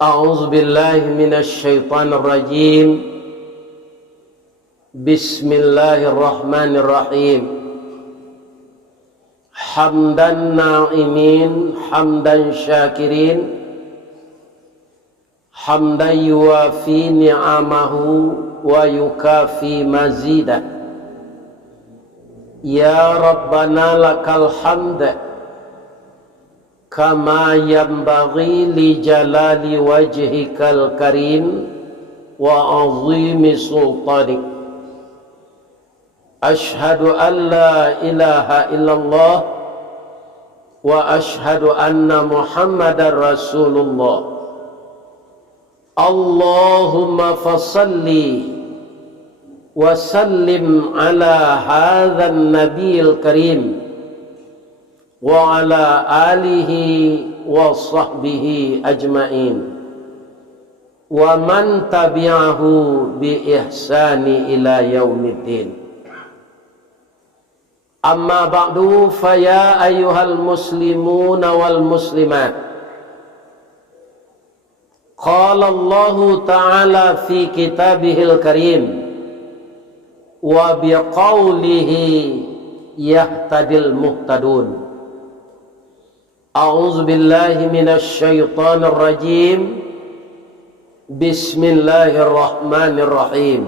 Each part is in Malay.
أعوذ بالله من الشيطان الرجيم. بسم الله الرحمن الرحيم. حمدا ناعمين حمدا شاكرين حمدا يوافي نعمه ويكافي مزيده. يا ربنا لك الحمد كما ينبغي لجلال وجهك الكريم وعظيم سلطانك. أشهد أن لا إله إلا الله وأشهد أن محمد رسول الله. اللهم فصل وسلم على هذا النبي الكريم وعلى آله وصحبه أجمعين ومن تبعه بإحسان إلى يوم الدين. أما بعد فيا أيها المسلمون والمسلمات، قال الله تعالى في كتابه الكريم وبقوله يهتدي المهتدون. أعوذ بالله من الشيطان الرجيم. بسم الله الرحمن الرحيم.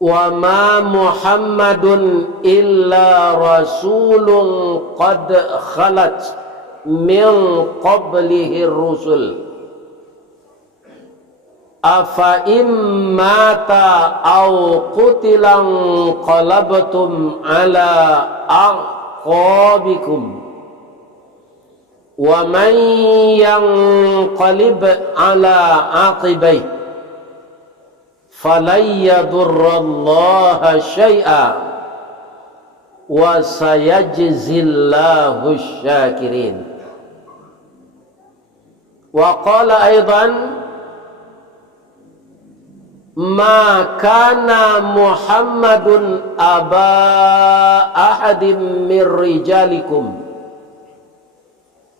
وما محمد إلا رسول قد خلت من قبله الرسل أفإن مات أو قتل انقلبتم على أعقابكم ومن ينقلب على عقبيه فلن يضر الله شيئا وسيجزي الله الشاكرين. وقال أيضا ما كان محمد أبا أحد من رجالكم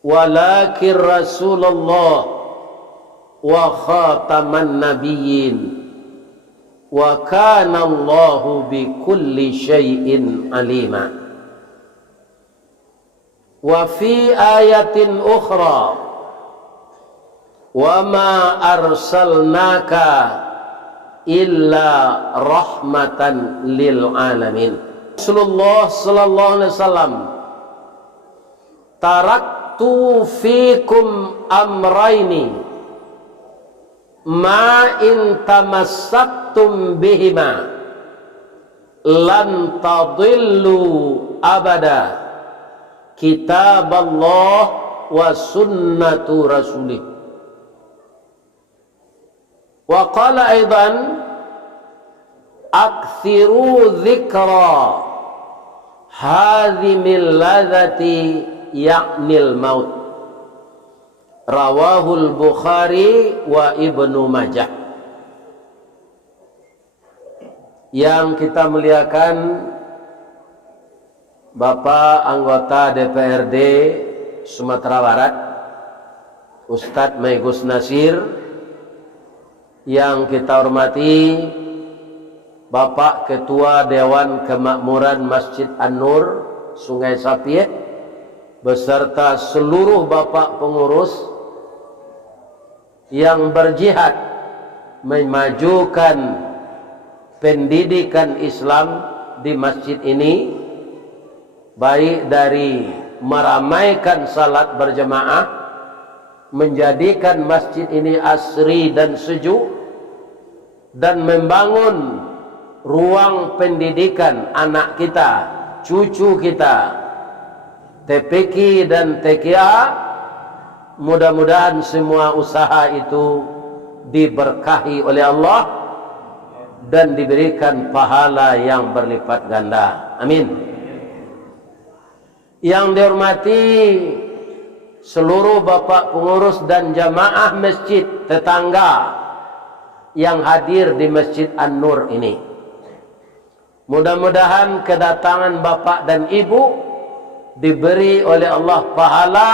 ولكن رسول الله وخاتم النبيين وكان الله بكل شيء عليما. وفي آية أخرى وما أرسلناك إلا رحمة للعالمين. Rasulullah sallallahu alaihi wasallam, taraktu fikum amraini ma in tamassaktum bihima lan tadillu abada, kitab Allah wa sunnatu rasulih. Wa qala aidan akthiru dzikra hadhimil ladzati ya'nil maut. Rawahul Bukhari wa Ibnu Majah. Yang kita muliakan Bapak anggota DPRD Sumatera Barat Ustadz Maigus Nasir, yang kita hormati Bapak Ketua Dewan Kemakmuran Masjid An-Nur Sungai Sapie beserta seluruh Bapak pengurus yang berjihad memajukan pendidikan Islam di masjid ini, baik dari meramaikan salat berjamaah, menjadikan masjid ini asri dan sejuk, dan membangun ruang pendidikan anak kita, cucu kita, TPQ dan TKA. Mudah-mudahan semua usaha itu diberkahi oleh Allah dan diberikan pahala yang berlipat ganda. Amin. Yang dihormati seluruh Bapak pengurus dan jamaah masjid tetangga yang hadir di Masjid An-Nur ini, mudah-mudahan kedatangan Bapak dan Ibu diberi oleh Allah pahala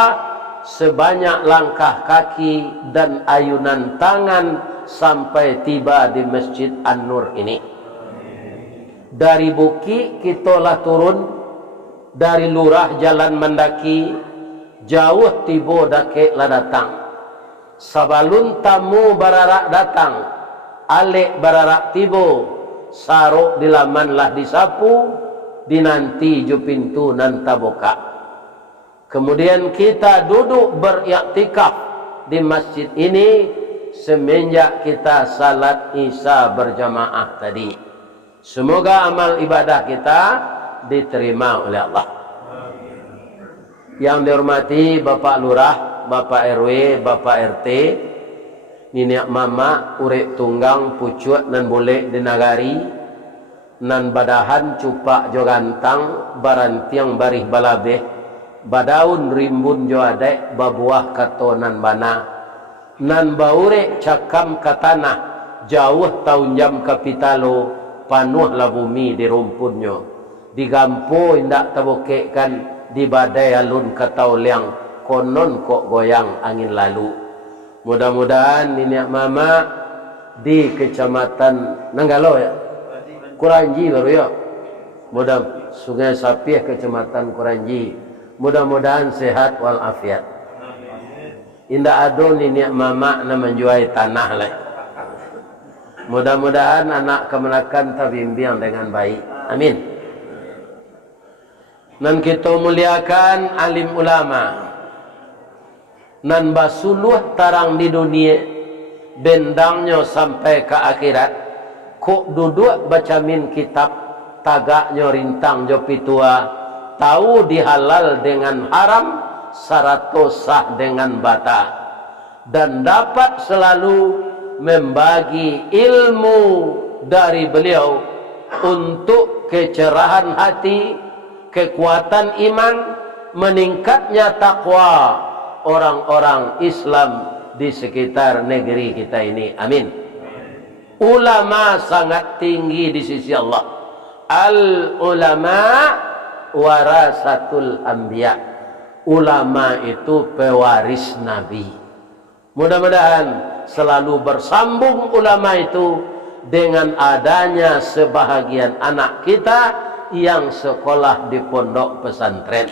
sebanyak langkah kaki dan ayunan tangan sampai tiba di Masjid An-Nur ini. Dari Buki kita turun, dari Lurah jalan mendaki, jauh tiba dake lah datang. Sabalun tamu bararak datang, alik bararak tiba, saruk di laman lah disapu, dinanti ju pintu nan tabuka. Kemudian kita duduk beriktikaf di masjid ini semenjak kita salat Isya berjamaah tadi. Semoga amal ibadah kita diterima oleh Allah. Yang dihormati Bapak Lurah, Bapak RW, Bapak RT, Niniak Mama, urek tunggang, pucut nan boleh dinagari, nan badahan cupak jo gantang, barantiang barih balabeh, badaun rimbun jo adek, babuah katonan bana, nan baure cakam katanah, jauh tahun jam kapitalo, panuh lah bumi di rumpunnya, digampo indak tabokekkan, di badai alun katau liang, konon kok goyang angin lalu. Mudah-mudahan Niniak Mama di kecamatan Nanggalo ya, Kuranji baru ya, mudah Sungai Sapih kecamatan Kuranji, mudah-mudahan sehat walafiat. Indah ado Niniak Mama na menjuai tanah lah. Mudah-mudahan anak kemenakan terbimbing dengan baik. Amin. Dan kita muliakan alim ulama. Nan basuluh tarang di dunia, bendangnya sampai ke akhirat. Kok duduk baca min kitab, tagaknya rintang jopi tua, tahu dihalal dengan haram, sarato sah dengan bata, dan dapat selalu membagi ilmu dari beliau untuk kecerahan hati, kekuatan iman, meningkatnya takwa orang-orang Islam di sekitar negeri kita ini. Amin. Ulama sangat tinggi di sisi Allah. Al ulama warasatul anbiya. Ulama itu pewaris Nabi. Mudah-mudahan selalu bersambung ulama itu dengan adanya sebahagian anak kita yang sekolah di pondok pesantren.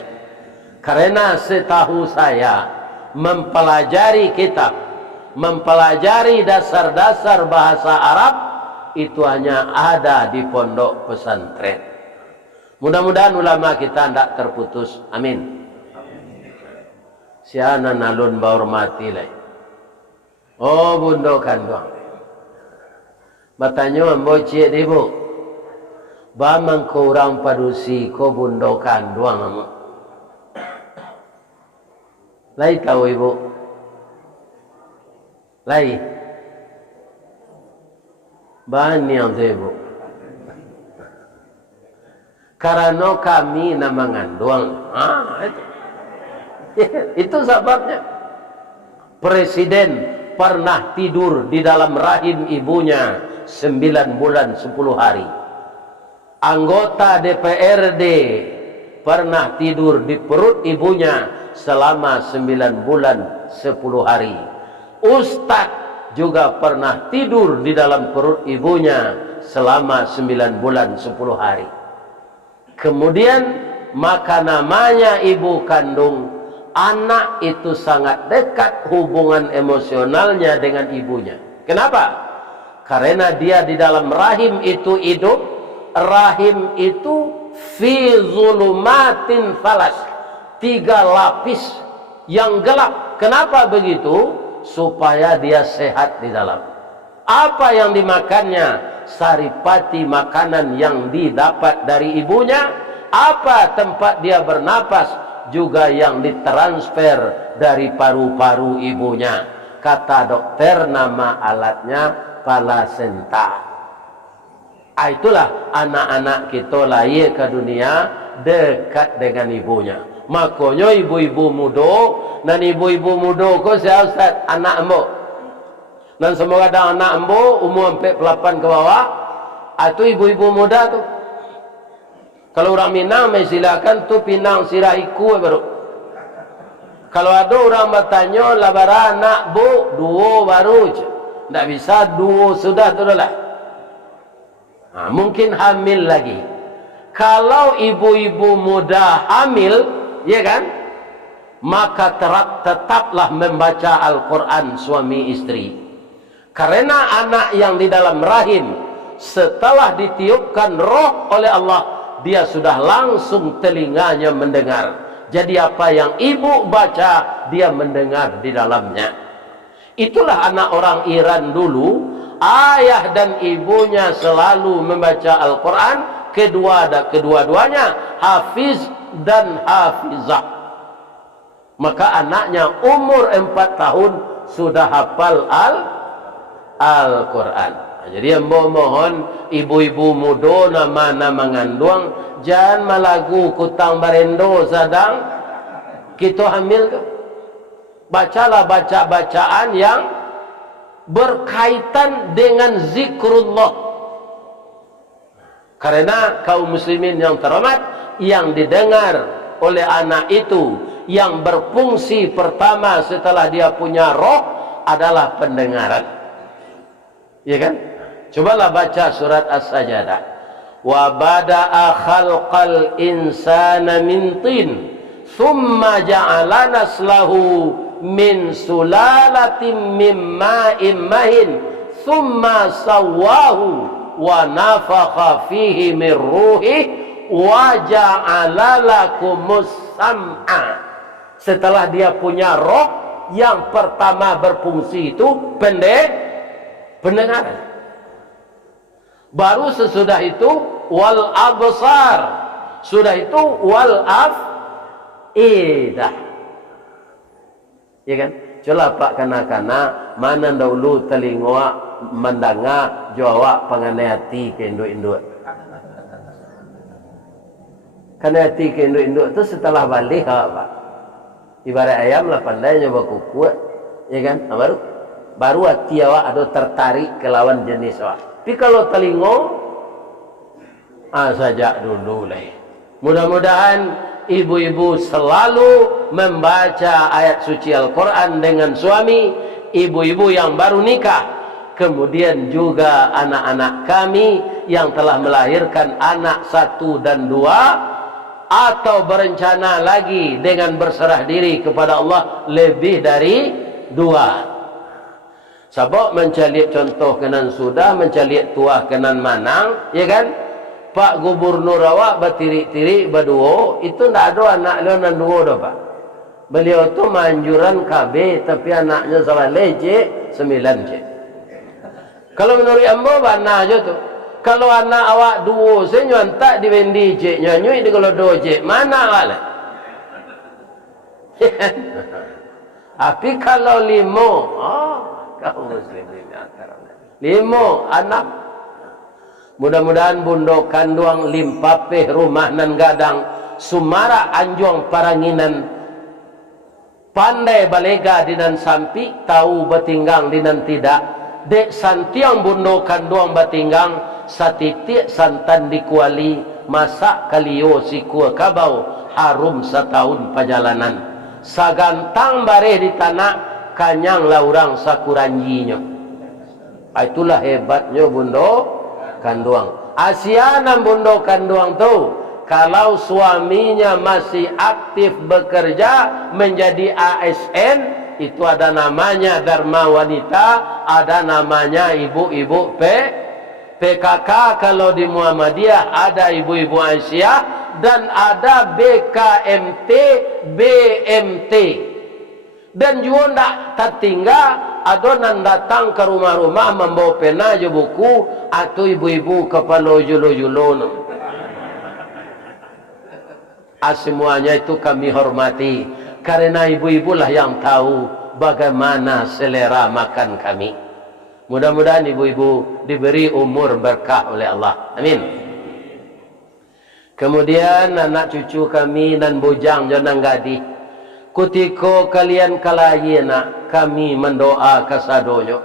Karena setahu saya, mempelajari kitab, mempelajari dasar-dasar bahasa Arab itu hanya ada di pondok pesantren. Mudah-mudahan ulama kita tidak terputus. Amin. Siana nalun bahormati lai. Oh bundo kandung. Batanya ambo cik ibu. Bamang ko orang padusi ko bundo kandung amu. Lai tahu ibu? Lai. Bani yang tu ibu. Karena kami nama ngandung. Itu. Itu sebabnya. Presiden pernah tidur di dalam rahim ibunya 9 bulan 10 hari. Anggota DPRD pernah tidur di perut ibunya selama 9 bulan 10 hari. Ustadz juga pernah tidur di dalam perut ibunya selama 9 bulan 10 hari. Kemudian maka namanya ibu kandung. Anak itu sangat dekat hubungan emosionalnya dengan ibunya. Kenapa? Karena dia di dalam rahim itu hidup. Rahim itu fi zulumatin falas, 3 lapis yang gelap. Kenapa begitu? Supaya dia sehat di dalam. Apa yang dimakannya? Saripati makanan yang didapat dari ibunya. Apa tempat dia bernapas? Juga yang ditransfer dari paru-paru ibunya. Kata dokter nama alatnya plasenta. Itulah anak-anak kita lahir ke dunia dekat dengan ibunya. Makanya ibu-ibu muda dan ibu-ibu muda ko saya Ustaz anak embo. Dan semoga ada anak embo umur 48 ke bawah. Itu ibu-ibu muda tu. Kalau orang Minang silakan tu pinang sirah iku baru. Kalau ada orang bertanya, labara nak bu, dua baru je. Tak bisa, dua sudah tu dah lah. Mungkin hamil lagi. Kalau ibu-ibu muda hamil, ya kan? Maka tetaplah membaca Al-Quran suami istri. Karena anak yang di dalam rahim, setelah ditiupkan roh oleh Allah, dia sudah langsung telinganya mendengar. Jadi apa yang ibu baca, dia mendengar di dalamnya. Itulah anak orang Iran dulu. Ayah dan ibunya selalu membaca Al-Quran. Kedua-duanya hafiz dan hafizah. Maka anaknya umur 4 tahun sudah hafal Al-Quran. Jadi yang mohon ibu-ibu muda nama mengandung, jangan malagu kutang barendo sadang kita hamil tu. Bacalah bacaan yang berkaitan dengan zikrullah. Karena kaum muslimin yang terhormat, yang didengar oleh anak itu, yang berfungsi pertama setelah dia punya roh adalah pendengaran. Ya kan? Cobalah baca surat As-Sajdah. Wa bada'a khalqal insana min tin, thumma ja'ala naslahu min sulalatin min ma'in mahin, thumma sawwahu wa nafakha fihi min ruhi wa ja'ala lakumus sam'a. Setelah dia punya roh, yang pertama berfungsi itu pendengaran. Baru sesudah itu wal absar, sudah itu wal afidah. Ya kan? Coba pak kanak-kanak mana dahulu telinga mendengar jawab penganai hati ke induk-induk. Karena hati ke induk-induk itu setelah balik pak. Ibarat ayam lah pandai nyoba kuku, ya kan? Baru hati awak ada tertarik ke lawan jenis awak. Tapi kalau telinga, sajak dulu lah. Mudah-mudahan ibu-ibu selalu membaca ayat suci Al-Quran dengan suami, ibu-ibu yang baru nikah, kemudian juga anak-anak kami yang telah melahirkan anak 1 dan 2, atau berencana lagi dengan berserah diri kepada Allah lebih dari 2. Sebab mencari contoh kenan sudah, mencari tuah kenan manang, ya kan? Pak Gubernur awak bertirik-tirik berdua, itu tidak ada anak dia dan 2 dah pak. Beliau tu manjuran KB, tapi anaknya salah lejek 9 cek. Kalau menurut ambo mana aja tu? Kalau anak awak 2, saya nyontak di bendi cek, nyanyui di kalau 2 cek, mana awak lah? Tapi kalau 5, kaum muslimin 5 anak. Mudah-mudahan bundo kanduang limpapeh rumah nan gadang sumara anjuang paranginan pandai balega dinan sampi tahu batinggang dinan tidak dek santiang bundo kanduang batinggang satitik santan dikuali masak kalio sikua kabau harum setahun perjalanan sagantang bareh di tanah kanyang laurang sakuranjinya. Itulah hebatnya bundo kanduang. Asianan bundo kanduang tu, kalau suaminya masih aktif bekerja menjadi ASN, itu ada namanya Dharma Wanita, ada namanya ibu-ibu PKK. Kalau di Muhammadiyah ada ibu-ibu Aisyah, dan ada BKMT, BMT. Dan juga tidak tertinggal adonan datang ke rumah-rumah membawa pena je buku atau ibu-ibu kepala julo-julo. Semuanya itu kami hormati karena ibu-ibu lah yang tahu bagaimana selera makan kami. Mudah-mudahan ibu-ibu diberi umur berkah oleh Allah. Amin. Kemudian anak cucu kami dan bujang jangan gadis, kutiko kalian kalayina kami mendoa kasadonyo.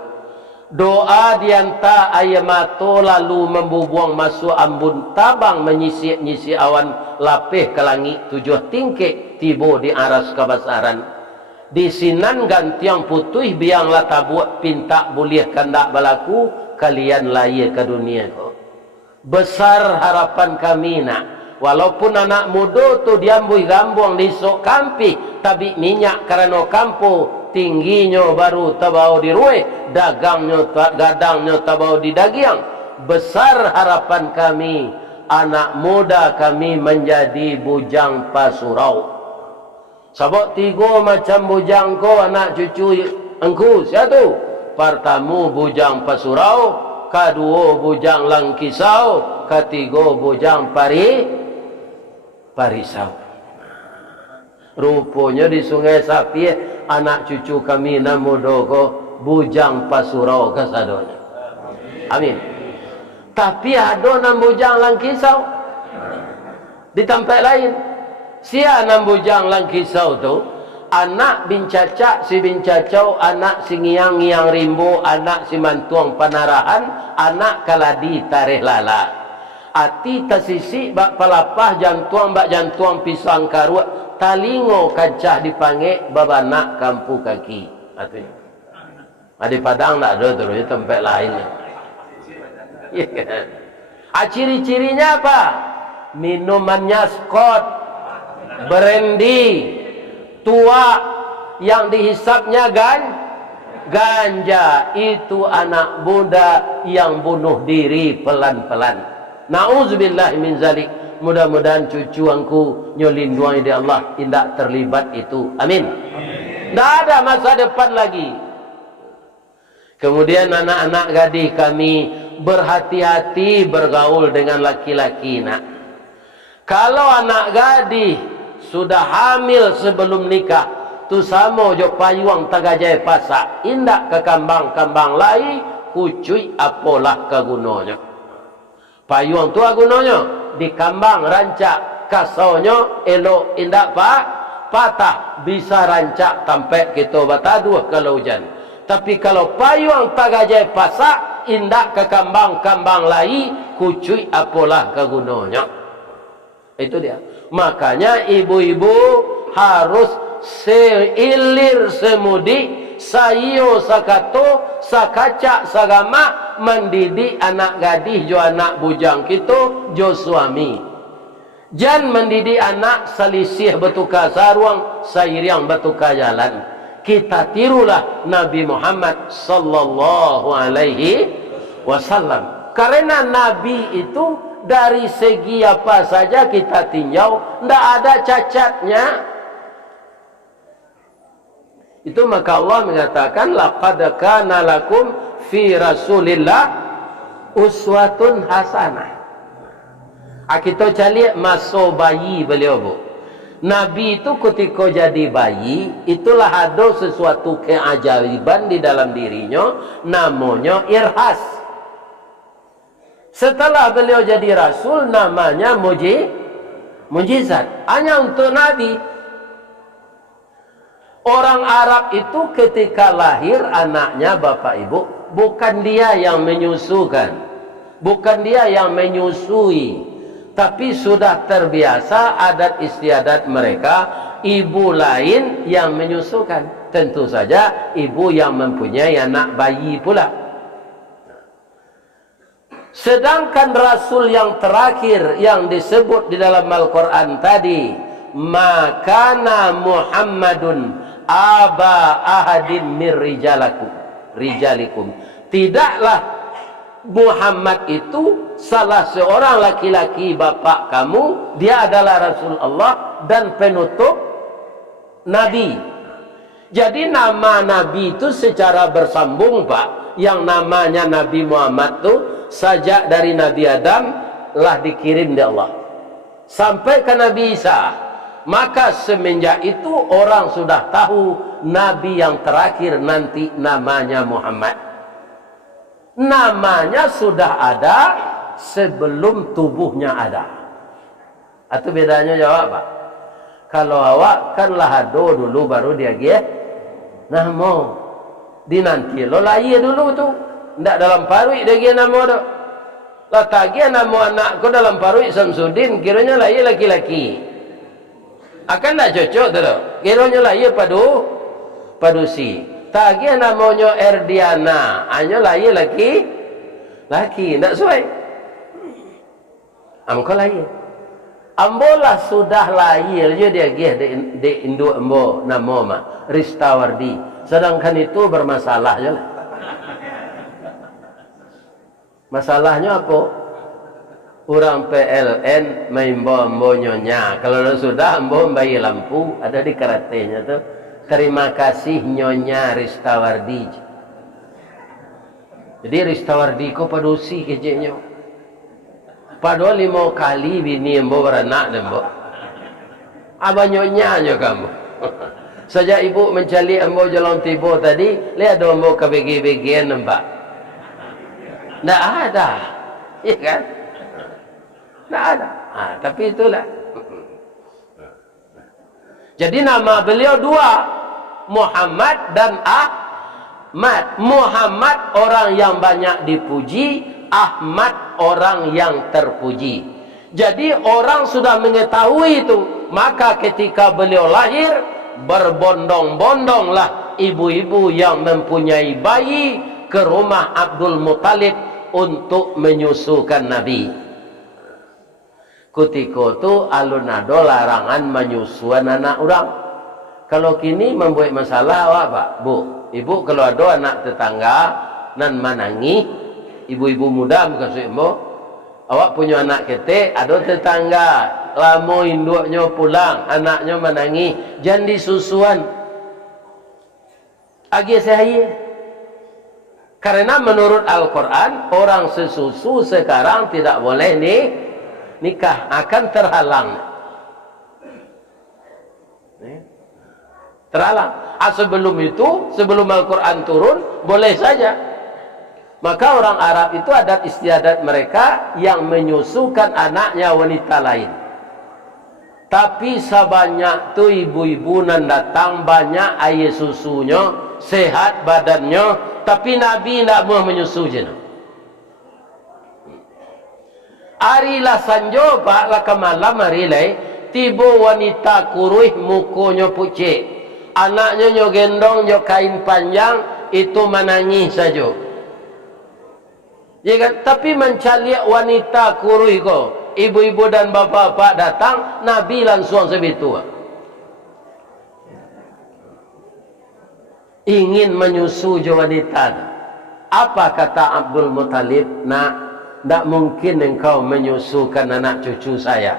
Doa dianta ayamato lalu membubuang masuk ambun tabang menyisi awan lapih ke langit 7 tingkik tibo di aras kebesaran. Di sinan gantiang putih bianglah tabuak pinta boleh kandak balaku kalian lahir ke dunia ko. Besar harapan kami nak. Walaupun anak muda tu diambui gambung disok kampi tapi minyak karena kampo tingginya baru tabau di ruwe, dagangnya gadangnya tabau di dagiang. Besar harapan kami anak muda kami menjadi bujang pasurau. Sabok tiga macam bujang ko anak cucu engku siatu. Pertama bujang pasurau, kedua bujang langkisau, ketiga bujang parisau. Rupanya di Sungai Sapi anak cucu kami namudo ko bujang pasurau kasadonya. Amin. Tapi ada nam bujang langkisau di tempat lain. Sia nam bujang langkisau tu anak bincacak si bincacau, anak si ngiang-ngiang rimbo, anak si mantuang panarahan, anak kaladi tareh lala. Ati tasisi bak palapah jantuang bak jantuang pisang karua talingo kancah dipanggil babanak kampu kaki. Atunya. Di Padang tak ada tu, di tempat lain. Ciri-cirinya apa? Minumannya Scott, brandy, tua, yang dihisapnya ganja. Itu anak muda yang bunuh diri pelan-pelan. Na'udzubillah min zalik. Mudah-mudahan cucu angku nyolinduang di Allah tidak terlibat itu. Amin. Tidak ada masa depan lagi. Kemudian anak-anak gadis kami berhati-hati bergaul dengan laki-laki nak. Kalau anak gadis sudah hamil sebelum nikah, tu sama jo payuang tagajai pasak, indak ke kambang-kambang lai, kucuy apalah kegunanya. Payuang tu agunanya di kambang rancak, kasaunya elok indak patah, bisa rancak sampai kita bataduh kalau hujan. Tapi kalau payuang tagajai pasak, indak ke kambang-kambang lai, kucuy apalah kegunanya. Itu dia. Makanya ibu-ibu harus seilir semudi, sayo sakato, sakacak sagama mendidik anak gadis jo anak bujang kita jo suami. Jan mendidik anak selisih bertukar saruang, sairiang bertukar jalan. Kita tirulah Nabi Muhammad sallallahu alaihi wasallam. Karena Nabi itu dari segi apa saja kita tinjau, tidak ada cacatnya. Itu maka Allah mengatakan laqad kana lakum fi Rasulillah uswatun hasanah. Kita cari masa bayi beliau bu. Nabi itu ketika jadi bayi, itulah ada sesuatu keajaiban di dalam dirinya, namanya irhas. Setelah beliau jadi rasul, namanya mujizat. Hanya untuk Nabi. Orang Arab itu ketika lahir anaknya bapak ibu, bukan dia yang menyusukan, bukan dia yang menyusui, tapi sudah terbiasa adat istiadat mereka, ibu lain yang menyusukan. Tentu saja ibu yang mempunyai anak bayi pula. Sedangkan Rasul yang terakhir yang disebut di dalam Al-Quran tadi, makana Muhammadun aba ahadin mir rijalikum. Tidaklah Muhammad itu salah seorang laki-laki bapak kamu, dia adalah Rasul Allah dan penutup Nabi. Jadi nama Nabi itu secara bersambung Pak. Yang namanya Nabi Muhammad itu sejak dari Nabi Adam lah dikirim di Allah sampai ke Nabi Isa. Maka semenjak itu orang sudah tahu Nabi yang terakhir nanti namanya Muhammad. Namanya sudah ada sebelum tubuhnya ada. Itu bedanya jawab Pak. Kalau awak kan lahado dulu baru dia gih. Nah mau dinanti lo lahir dulu tu. Tidak dalam parui dia gih nama tu. Lah tagi nama anakku dalam parui Samsudin kiranya lahir laki-laki. Akan tak cocok tu. Kiranya lahir padu padusi. Tagi namanya Erdiana, anyo lahir laki, ndak sesuai. Amko lahir. Ambolah sudah lahir je dia gih de induk ambo nama mah Ristawardi. Sedangkan itu bermasalah je lah. Masalahnya apa? Orang PLN main ambo nyonya. Kalau sudah ambo bayi lampu ada di karatenya tuh. Terima kasih Nyonya Ristawardi. Jadi Ristawardi ko padusi kejeknya. Padahal 5 kali bini embo beranak embo. Abah nyonya nyo kamu. Sejak ibu mencari embo jalan tibo tadi, lihat ada embo ke begi-begian nampak. Nggak ada. Iya kan? Nggak ada. Tapi itulah. Jadi nama beliau 2. Muhammad dan Ahmad. Muhammad orang yang banyak dipuji, Ahmad orang yang terpuji. Jadi orang sudah mengetahui itu, maka ketika beliau lahir berbondong-bondonglah ibu-ibu yang mempunyai bayi ke rumah Abdul Muttalib untuk menyusukan Nabi. Kutiko tu alunado larangan menyusuan anak orang. Kalau kini membuat masalah apa, Bu? Ibu kalau ada anak tetangga nan manangi, ibu-ibu muda bukan suimo, awak punya anak kete, ada tetangga lamo induknya pulang, anaknya manangi, jangan disusuan. Agi saya. Karena menurut Al-Quran, orang sesusu sekarang tidak boleh nikah, akan terhalang. Terhalang. Sebelum itu, sebelum Al-Quran turun, boleh saja. Maka orang Arab itu adat istiadat mereka yang menyusukan anaknya wanita lain. Tapi sebanyak tu ibu-ibu nan datang banyak air susunya, sehat badannya, tapi Nabi tidak mau menyusu je. Arilah sanjo pak lah kemalam arilai tibo wanita kuruih mukonya pucik. Anaknya nyo gendong nyo kain panjang itu menangis saja. Ya kan? Tapi mencaliak wanita kurui ko, ibu-ibu dan bapak-bapak datang, Nabi langsung sebetul. Ingin menyusu jo wanita. Apa kata Abdul Muttalib? Nak, tidak mungkin engkau menyusukan anak cucu saya.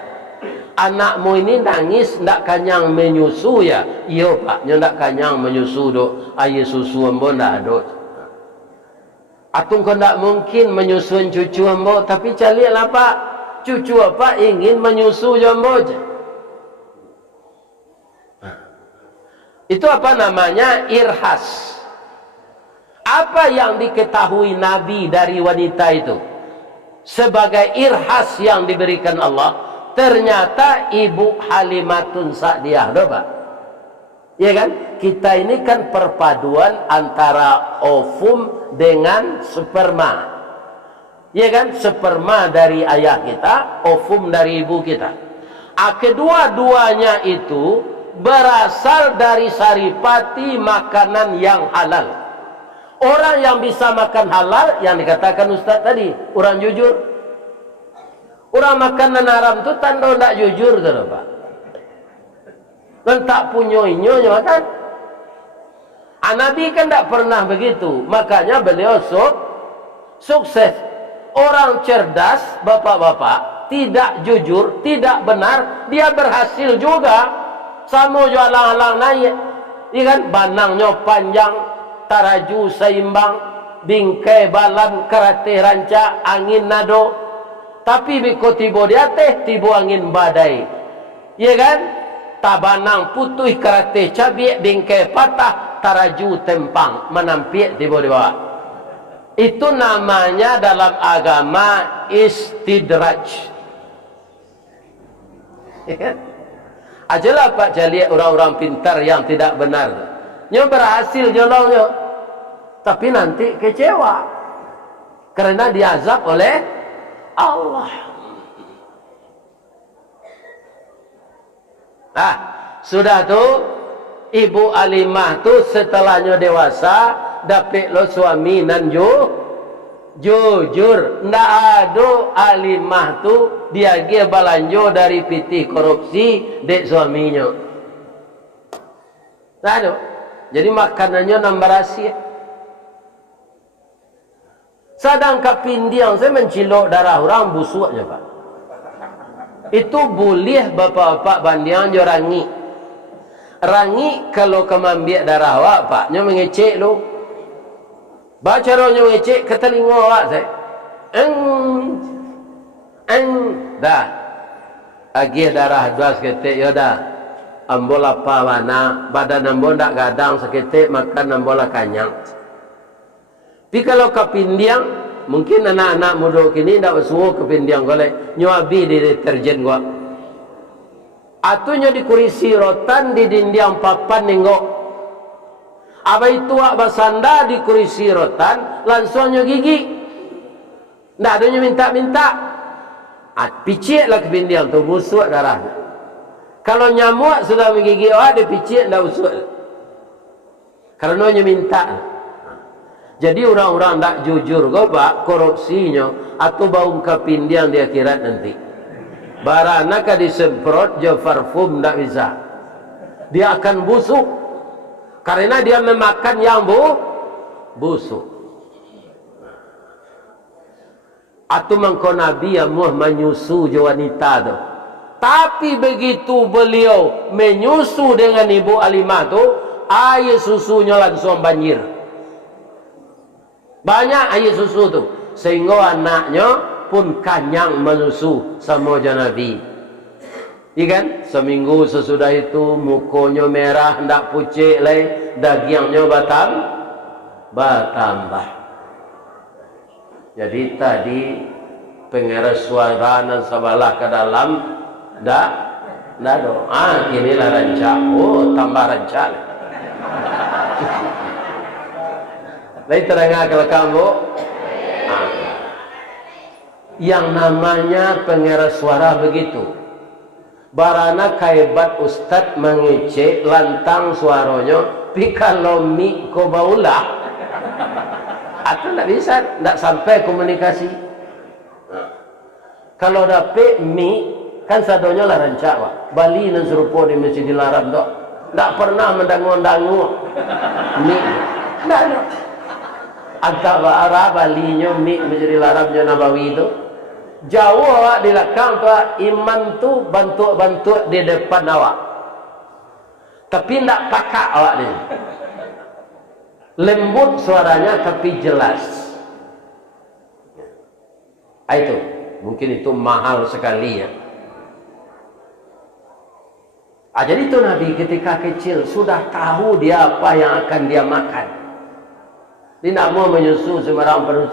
Anakmu ini nangis tidak kanyang menyusu ya? Iya pak, tidak kanyang menyusu do. Air susu ambo tidak ada. Atung kau tidak mungkin menyusun cucu ambo, tapi calilah pak, cucu apa ingin menyusu ambo je. Itu apa namanya? Irhas. Apa yang diketahui Nabi dari wanita itu sebagai irhas yang diberikan Allah? Ternyata Ibu Halimatun Sa'diyah, Pak. Ya kan? Kita ini kan perpaduan antara ovum dengan sperma. Ya kan? Sperma dari ayah kita, ovum dari ibu kita. Kedua-duanya itu berasal dari saripati makanan yang halal. Orang yang bisa makan halal, yang dikatakan Ustaz tadi, orang jujur. Orang makanan haram itu tanda tidak jujur, Pak. Dan tak punya inyonya makan. Nabi kan tidak pernah begitu. Makanya beliau sukses. Orang cerdas, bapak-bapak, tidak jujur, tidak benar, dia berhasil juga. Sama jualan-alang naik. Iya kan? Banangnya panjang, taraju seimbang, bingkai balan, karate ranca, angin nado. Tapi biko tibo di atas, tibo angin badai. Iya kan? Tabanang putuh karate cabai, bingkai patah, taraju tempang, menampiak tibo di bawah. Itu namanya dalam agama istidraj. Iya kan? Ajalah Pak Jali orang-orang pintar yang tidak benar. Nyo berhasil jolongnya. Tapi nanti kecewa. Karena diazab oleh Allah. Sudah tuh Ibu Alimah tu setelahnya dewasa dapat lo suami nan jujur. Ndak ada Alimah tu dia balanjo dari piti korupsi dek suaminya. Tak ada. Jadi makanannya nambah rahsia. Sadang kapindiang saya mencilok darah orang busuknya Pak. Itu boleh bapak-bapak bandiang jo rangi. Rangi kalau kemambiak darah awak Pak, nyo mengecek lu. Baca nyo mengecek ke telinga awak saya. Dah. Agih darah dua seketik ya dah. Ambo apa mana, badan ambo ndak gadang seketik makan ambo lah kanyang. Tapi kalau kapindiang, mungkin anak-anak muda kini ndak bersuruh kapindiang golek nyoabi di deterjen gua. Atunya di kurisi rotan di dinding papan nenggok. Apa itu wak basanda di kurisi rotan langsungnya gigi. Ndak adanya minta-minta. Piciklah kapindiang tu busuk darahnya. Kalau nyamuk sudah menggigit awak dia picik ndak busuk. Karena dia minta. Jadi orang-orang tak jujur kau Pak, korupsinya atau bau kapindiang di akhirat nanti. Barana ka disemprot je parfum tak bisa. Dia akan busuk. Karena dia memakan yang busuk. Atau mangko Nabi yang menyusu je wanita tu. Tapi begitu beliau menyusu dengan Ibu Alimah tu, air susunya langsung banjir. Banyak air susu tu. Sehingga anaknya pun kanyang menyusu sama Nabi. Ikan seminggu sesudah itu mukonya merah ndak pucik lagi, dagingnya bertambah. Jadi tadi pengeras suara dan sebelah ke dalam ndak doa inilah rancak. Oh tambah rancak. Lain terangkan kalau kamu yang namanya pengeras suara begitu. Barana kaibat ustad mengecek lantang suaranya, tapi kalau mik ko baulah atau tak bisa, tak sampai komunikasi. Kalau dapet mik kan sadonya lah rancak Pak. Bali dan serupa di Masjidil Haram tu. Tak pernah mendangu-dangu mik. Tak ada. Antara Arab Balinya mik Masjidil Haramnya Nabawi itu. Jauh awak di belakang tu imam tu bantu-bantu di depan awak. Tapi tak pakak awak ni. Lembut suaranya tapi jelas. Itu mungkin itu mahal sekali ya. Jadi itu Nabi ketika kecil sudah tahu dia apa yang akan dia makan. Dia tak mau menyusu sembarang penuh.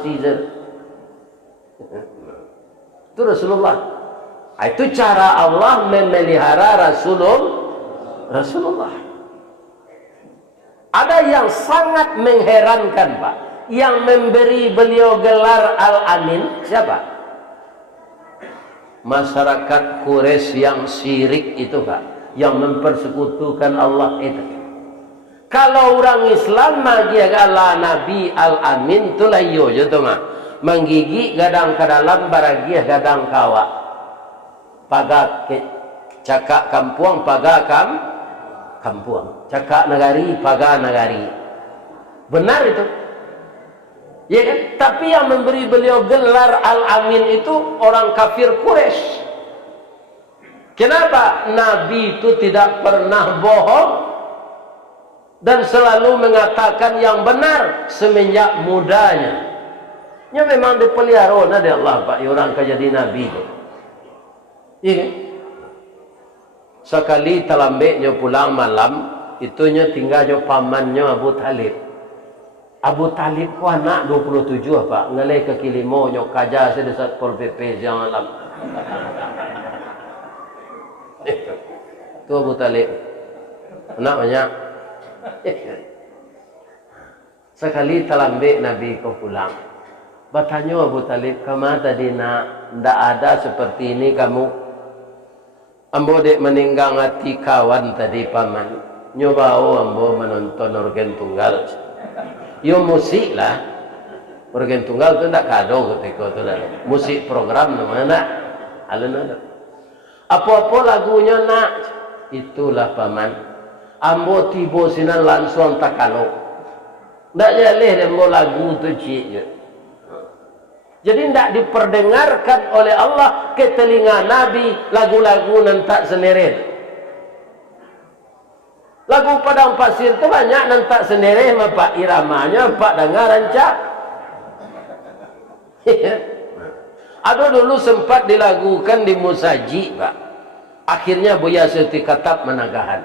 Itu Rasulullah. Itu cara Allah memelihara Rasulullah. Ada yang sangat mengherankan Pak. Yang memberi beliau gelar Al-Amin siapa? Masyarakat Quraisy yang syirik itu Pak. Yang mempersekutukan Allah itu. Kalau orang Islam magi agala Nabi Al-Amin itulah iyo je tu mah. Menggigi gadang ke dalam baragiah gadang kawa. Paga cakak kampuang paga kampuang. Cakak negari paga negari. Benar itu. Ya kan? Tapi yang memberi beliau gelar Al-Amin itu orang kafir Quraisy. Kenapa? Nabi itu tidak pernah bohong dan selalu mengatakan yang benar semenjak mudanya. Nya memang dipelihara oleh Allah Pak, orang ke jadi Nabi itu. Iya kan? Sekali talambeknya pulang malam, itunya tinggalnya pamannya Abu Talib. Abu Talib ku anak 27 Pak, ngelai ke kilimo nyok kaja sedesat Pol PP siang malam. Itu Abu Talib. Anak banyak. Sekali talambek Nabi ku pulang. Bertanya Abu Talib, kamu tadi nak ndak ada seperti ini kamu? Ambo dek meninggal hati kawan tadi paman. nyoba ambo menonton organ tunggal. Yo musik lah. Organ tunggal tu tak kado ketika tu lah. Musik program namanya nak. Alun ada. Apa-apa lagunya nak. Itulah paman. Ambo tibo sinan langsung tak kalau. Tak jalih ambo lagu tu cik je. Jadi tidak diperdengarkan oleh Allah ke telinga Nabi lagu-lagu nan tak sendiri. Lagu padang pasir tu banyak nan tak sendiri, pak iramanya, pak dengar rancak. Ada dulu sempat dilagukan di Musaji, pak. Akhirnya Buya Siti Katab menagahan.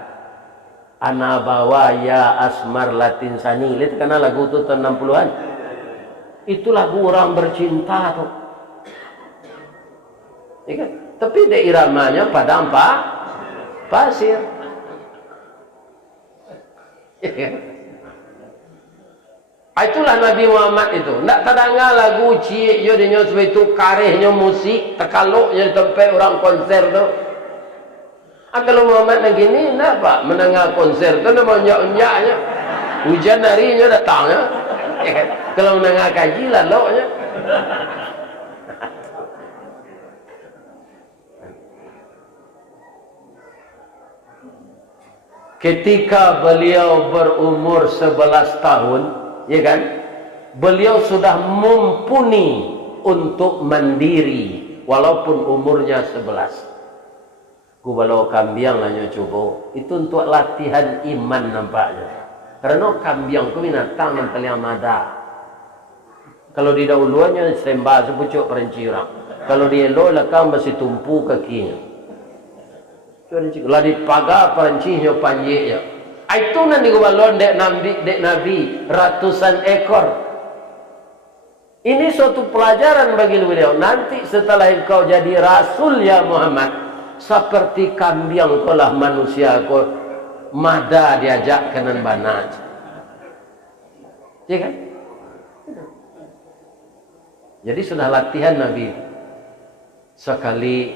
Ana bawa ya asmar latin sani. Lihat karena lagu itu tahun 60-an. Itu lagu orang bercinta tuh. Ya kan? Tapi de iramanya padang pasir. Ya kan? Itulah Nabi Muhammad itu. Tidak terdengar lagu cik yo dinyo itu karehnya musik, tekaluknya tempat orang konser tuh. Kalau Muhammad yang gini, kenapa mendengar konser tu namanya unyak-unyaknya. Hujan harinya datangnya. Ya kan? Kalau mendengar kaji laloknya. Ketika beliau berumur 11 tahun, ya kan? Beliau sudah mumpuni untuk mandiri walaupun umurnya 11. Ku balau kambiang lah coba. Itu untuk latihan iman nampaknya. Karena kambiang ku binatang yang paling mada. Kalau di dahuluannya sembah sepucuk perinci orang. Kalau di elok lekang masih tumpu kakinya. Kalau di pagar perincinya panjangnya. Itu nanti ku balon dek Nabi ratusan ekor. Ini suatu pelajaran bagi beliau. Nanti setelah engkau jadi Rasul ya Muhammad. Seperti kambing kolah manusia ko mada diajak kanan banaj. Ya kan? Jadi sudah latihan Nabi. Sekali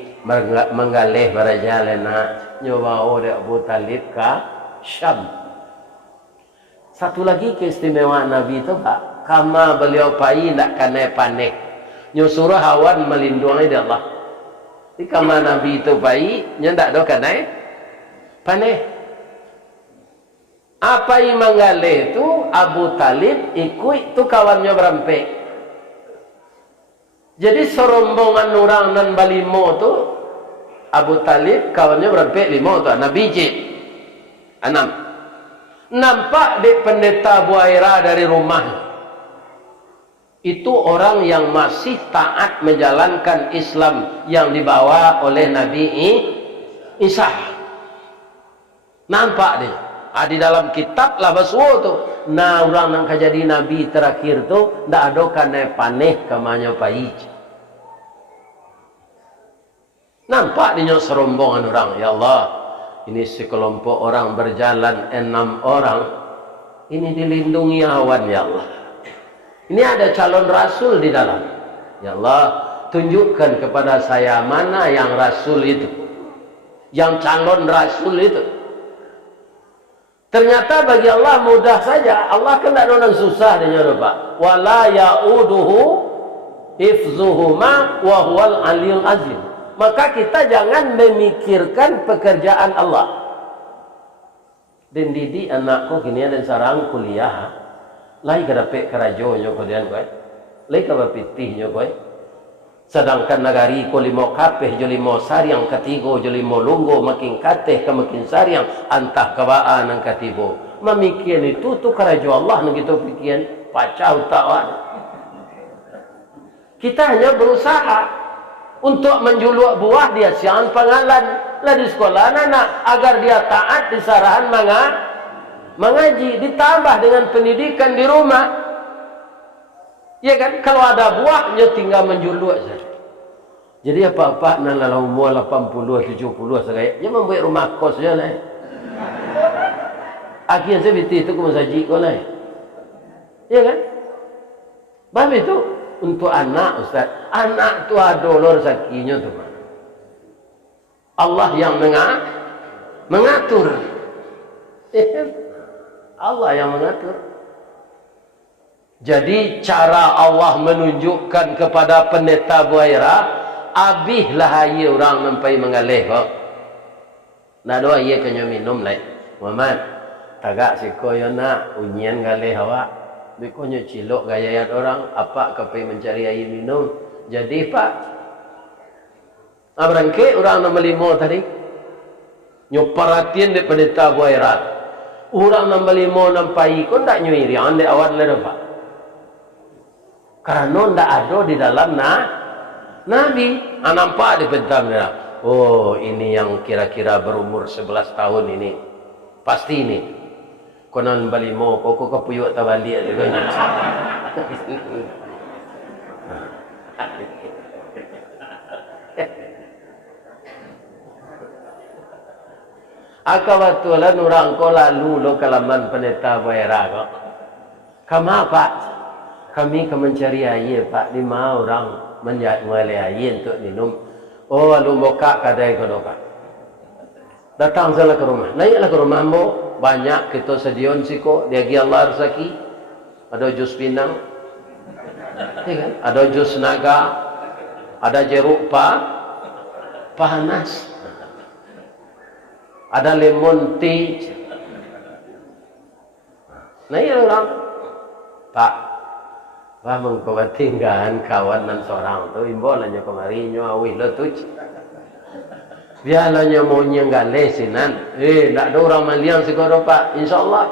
menggalih barajalena nyoba de Abu Talib ke Syam. Satu lagi keistimewaan Nabi itu Pak, kama beliau pai ndak kena panik. Nyuruh hawan melindungi dari Allah. Di kamar Nabi itu baik, nyendak do kanai paneh. Apa yang mengalih itu Abu Talib ikut tu kawannya berampek. Jadi serombongan orang dan balimo tu Abu Talib kawannya berampek 5 tu Nabi je 6. Nampak di pendeta Buaira dari rumah. Itu orang yang masih taat menjalankan Islam yang dibawa oleh Nabi Isa. Nampak dia. Di dalam kitab lah baswo tu. Nah orang yang jadi Nabi terakhir tu ndak ada kena paneh kamanya paij. Nampak dia serombongan orang. Ya Allah, ini sekelompok orang berjalan 6 orang. Ini dilindungi awan ya Allah. Ini ada calon rasul di dalam. Ya Allah, tunjukkan kepada saya mana yang rasul itu. Yang calon rasul itu. Ternyata bagi Allah mudah saja. Allah kan tidak ada susah dia Pak. Wala ya'uduhu hifzuhuma wa huwal aliyul azim. Maka kita jangan memikirkan pekerjaan Allah. Dan didik anakku kini dan sarang kuliah. Lai kadapek kerajonya kemudian kau, lai kapitihnya kau. Sedangkan nagari ko 5 kapeh jo 5 sariang katigo jo 5 lunggo makin kateh ke makin sariang antah kebaan ang katibo. Mamikian itu tu kerajo Allah nang gitu pikian pacau tawan. Kita hanya berusaha untuk menjuluk buah dia siang pangalan lah di sekolah anak agar dia taat di sarahan mengaji, ditambah dengan pendidikan di rumah. Ya kan? Kalau ada buahnya tinggal menjuluk saja. Jadi apa-apa nan lalau umur 80 70 saya dia membuat rumah kos saja lah. Akhirnya saya biti itu kumasaji ko lah. Ya kan? Baik itu untuk anak Ustaz. Anak tu ada lor sakinya tu. Allah yang mengatur. Allah yang mengatur. Jadi cara Allah menunjukkan kepada pendeta Buaira, abihlah ia orang nampai mengalih kok. Nak doa ia kena minum lai. Muhammad, tagak siko yo nak unyian galih awak. Bikonya cilok gayayat orang, apa kepai mencari air minum. Jadi pak, abrangke orang nombor 5 tadi. Nyoparatin di pendeta Buaira. Orang nombor 5 nampai kau tak nyuiri ande awak lera pak. Karena tidak ada di dalam Nabi. Nampak di pentang dia. Oh, ini yang kira-kira berumur 11 tahun ini. Pasti ini. Konon balimo, koko kepuyuk tabalik. Akabatulan orang ko lalu lo kalaman pendeta Buaira kok. Kama pak? Kami mencari air pak, 5 orang menjadi air untuk minum. Oh, lalu buka kadai kono pak. Datang saya ke rumah, naiklah ke rumah mo. Banyak kita sedion siko, dia gi Allah rezeki. Ada jus pinang, ya kan? Ada jus naga, ada jeruk panas, ada lemon tea. Naiklah orang, pak. Wah mengkewatingkan kawan dan seorang tu imbolanya kemarin nyawi letuj. Biarlah mau nyenggale sinan. Tak ada orang maliang sekolah pak. InsyaAllah.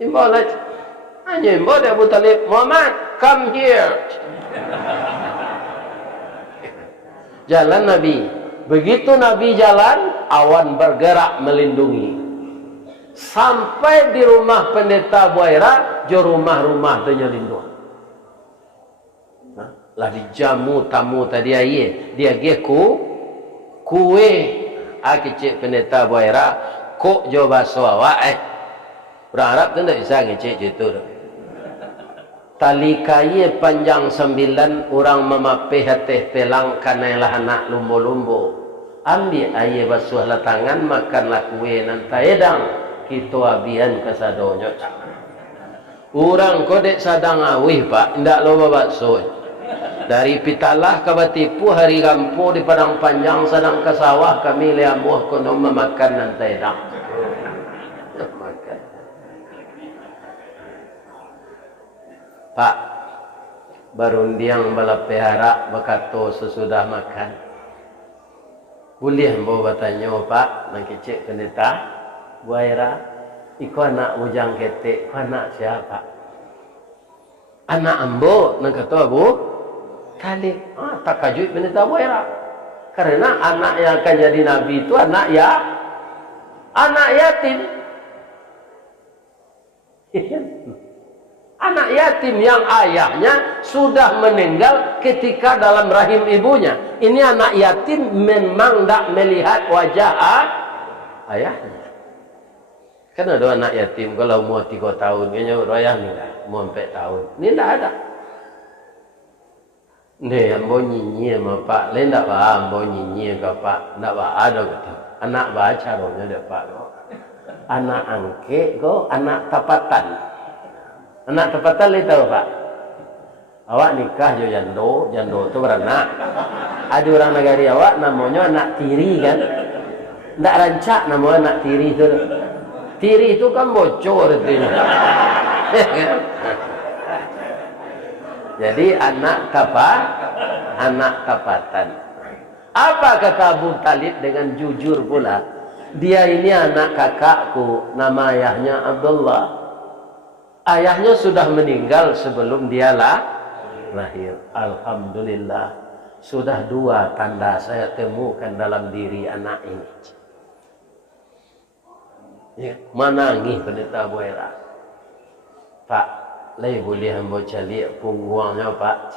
Imbolah. Hanya imbol Abu Talib. Muhammad, come here. Jalan Nabi. Begitu Nabi jalan, awan bergerak melindungi. Sampai di rumah pendeta Buaira, jo rumah-rumah tu nyelindung. Lah dijamu tamu tadi aye, dia geku kue akicik pendeta Buaira, kok jo baso awak Orang Arab tu tak bisa ngecek gitu. Tali kaye panjang 9, orang memapih hatih pelang kanailah anak lumbo-lumbo. Ambil aye basuh lah tangan, makanlah kue nanti edang. Kita abian kesadonya. Orang kodek sadang awih pak, tidak loba bakso. Dari Pitalah ke Batipu, hari Rampu di Padang Panjang sedang ke sawah kami liamuh kono memakan nanti dah. Makan. Pak, barundiang bala pehara bakato sesudah makan. Boleh bawa bertanya pak, nak kecik pendeta Buaira, iko anak bujang ketek, iko anak siapa? Anak ambo, nak kata Abu Talib. Tak kajut pendeta Buaira. Karena anak yang akan jadi nabi itu anak yatim. Anak yatim yang ayahnya sudah meninggal ketika dalam rahim ibunya. Ini anak yatim memang tak melihat wajah ayahnya. Kan ada anak yatim kalau umur 3 tahun, dia raya ni dah, umur 4 tahun. Ni dah ada. Ni ambo nyinyi sama pak, lain tak faham ambo nyinyi ke pak, tak faham ada kata. Anak baca rohnya dia pak. Anak angke ko, anak tapatan. Anak tapatan lain tahu pak. Awak nikah jo jando tu beranak. Ada orang negari awak namanya anak tiri kan. Tak rancak nama anak tiri tu. Tiri itu kan bocor itu. Jadi anak tapatan. Apa kata Abu Talib dengan jujur pula? Dia ini anak kakakku, nama ayahnya Abdullah. Ayahnya sudah meninggal sebelum dia lahir. Alhamdulillah. Sudah 2 tanda saya temukan dalam diri anak ini. Ya, menangis pendeta Buaira. Pak, lagi boleh hamba cari pungguangnya pak.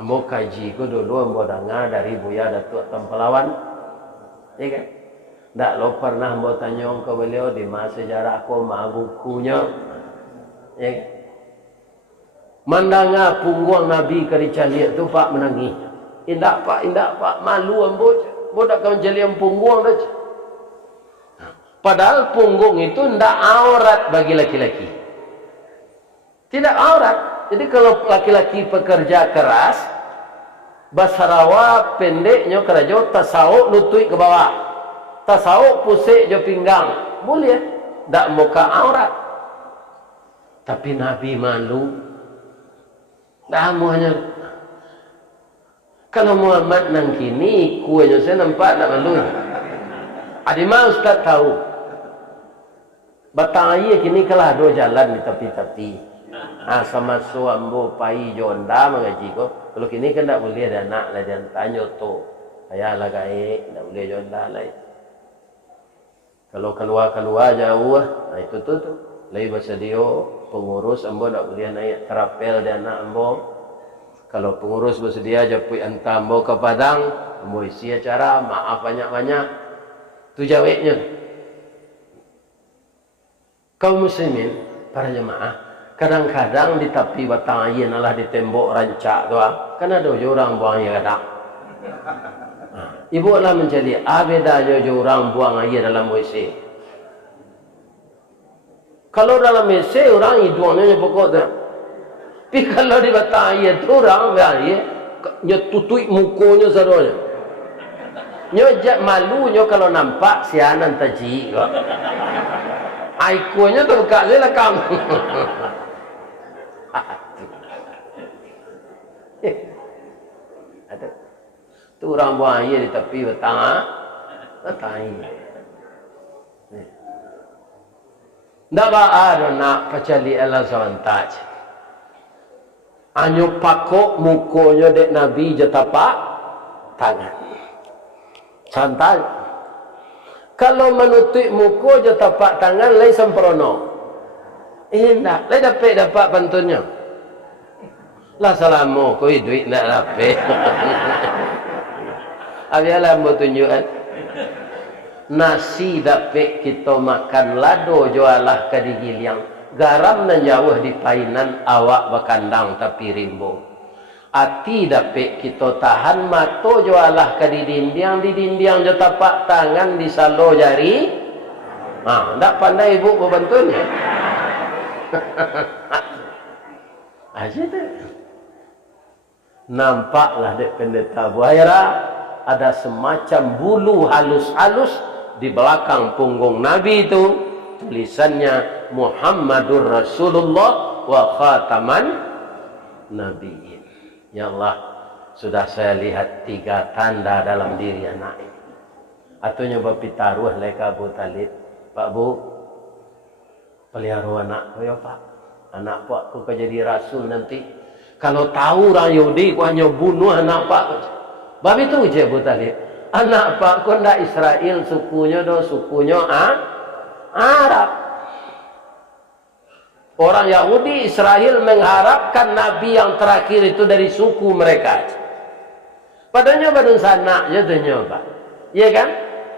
Hamba kaji ko dulu hamba dengar dari Buya Datuk Tempelawan. Ya kan? Tak lo pernah hamba tanya ke beliau di masa sejarah aku mah bukunya. Ya kan? Mendengar pungguang Nabi kali cari tu pak menangis. Indak pak, malu hamba. Hamba tak kau cari pungguang dah. Padahal punggung itu tidak aurat bagi laki-laki. Tidak aurat. Jadi kalau laki-laki pekerja keras, basarawa pendeknya kerajo tasawuk lutut ke bawah, tasawuk pusik jo pinggang, boleh. Tak muka aurat. Tapi Nabi malu. Dah hanya kalau Muhammad nang kini kuenya saya nampak tak malu. Adimah Ustaz tahu. Batang air kini kalah do jalan di tepi-tepi. Sama suambo pai jonda mengaji ko. Kalau kini kan tak boleh ada anak lah dan tanya tu. Ayah lah gaik, tak boleh jonda lah. Kalau keluar jauh, nah itu tu. Lai bahasa dia pengurus ambo tak boleh naik terapel dan anak ambo. Kalau pengurus bersedia japui hantar ambo ke Padang, ambo isi acara, maaf banyak-banyak. Tu jawabnya. Kaum muslimin, para jemaah, kadang-kadang di tepi batang air nalah di tembok rancak tu, kan ada orang buang air kadang. Ibu lah menjadi abeda jo orang buang air dalam WC. Kalau dalam WC orang hidungnya pokok tu. Tapi kalau di batang air tu orang air nyo tutui mukonya sadonya. Nyo jak malu nyo kalau nampak sianan taji kok. Aikunya tu buka je lah kamu. Ada. Tu orang buang air di tepi batang air. Tak ada nak pacali Allah SWT. Anyo pakok mukonya dek Nabi je tapak tangan. Santai. Kalau menutup muka je tapak tangan, lai sempurna. Tak. Lai dapat pantunnya. Lah salamu, kau duit nak dapat. Abialah mau tunjukkan. Nasi dapat kita makan lado jualah kadigiliang. Garam nan jauh di painan awak bakandang tapi rimbo. Ati dapat kita tahan mato jualah kadidindiang di dindiang jo tapak tangan di salo jari. Tak pandai ibu membantunya. Aja tu. Nampaklah dek pendeta Buhaira ada semacam bulu halus-halus di belakang punggung Nabi itu, tulisannya Muhammadur Rasulullah wa khataman nabiyyin. Ya Allah, sudah saya lihat 3 tanda dalam diri anak ini. Atau nyoba pitaruh leka Abu Talib. Pak Bu, pelihara anak ko ya Pak. Anak Pak ko jadi rasul nanti. Kalau tahu orang Yahudi ko hanya bunuh anak Pak. Babi itu je Abu Talib. Anak Pak ko ndak Israel sukunya Arab. Orang Yahudi Israel mengharapkan Nabi yang terakhir itu dari suku mereka. Padahal baru sana je nyoba. Ya kan?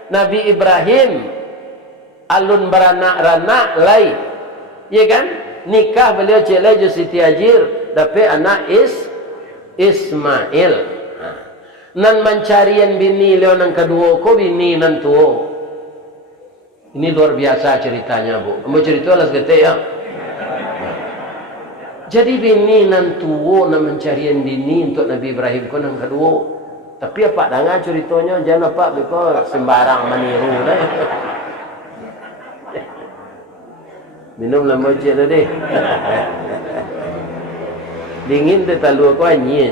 Nabi Ibrahim alun beranak-ranak lain. Ya kan? Nikah beliau celai je Siti Hajir, dapat anak Ismail. Nan mencarian bini leo nang kedua ko bini nan tuo. Ini luar biasa ceritanya, Bu. Mau cerita lah sekete ya. Jadi bini nan tuo nan mencarian bini untuk Nabi Ibrahim ko nang kedua. Tapi apa dengar ceritanya jangan apa beko sembarang meniru dah. Minum lama je dah deh. Dingin tu talu ko anyi.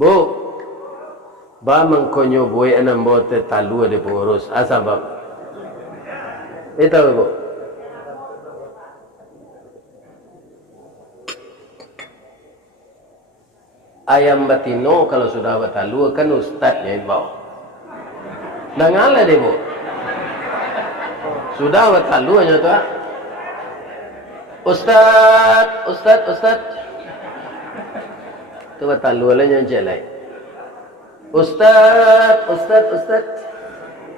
Bu, ba mengkonyo boy anam bote talu de pengurus asabab. Itu Bu. Ayam batino kalau sudah batalu kan ustaznya itu bawa. Dengarlah deh Bu. Sudah batalu hanya tu. Ustaz. Tu batalu lah yang jelai. Ustaz.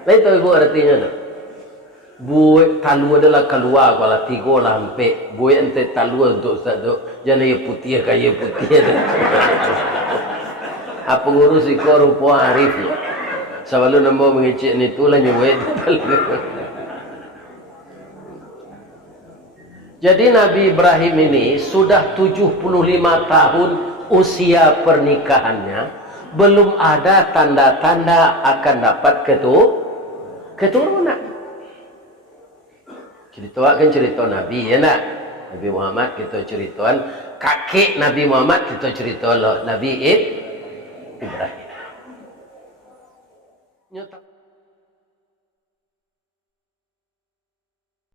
Lain tahu Ibu artinya tu. Buat talu adalah keluar kalau 3 lah hampir. Buat ente talu untuk Ustaz tu. Jangan ya putih kaya putih tu. Apa ngurus ikut rupa arif tu. Selalu nombor mengecek ni tu lah nyuwet. Jadi Nabi Ibrahim ini sudah 75 tahun usia pernikahannya, belum ada tanda-tanda akan dapat keturunan. Cerita Nabi ya nak. Nabi Muhammad kita ceritakan kakek Nabi Muhammad, kita cerita Nabi Ibrahim.